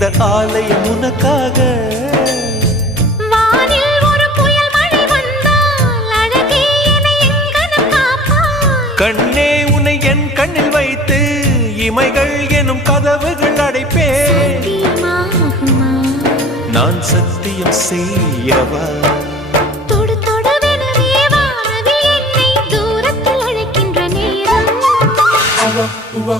இந்த ஆலயம் உனக்காக. வானில் ஒரு புயல் மழை வந்தால் அழகே என்னை எங்கனம் காப்பாய். கண்ணே உன்னை என் கண்ணில் வைத்து இமைகள் எனும் கதவுகள் அடைப்பேன். சத்தியமாகுமா? நான் சத்தியம் செய்யவா? தொடு தொடுவெனவே வானவில் என்னை தூரத்தில் அழைக்கின்ற நேரம். உவா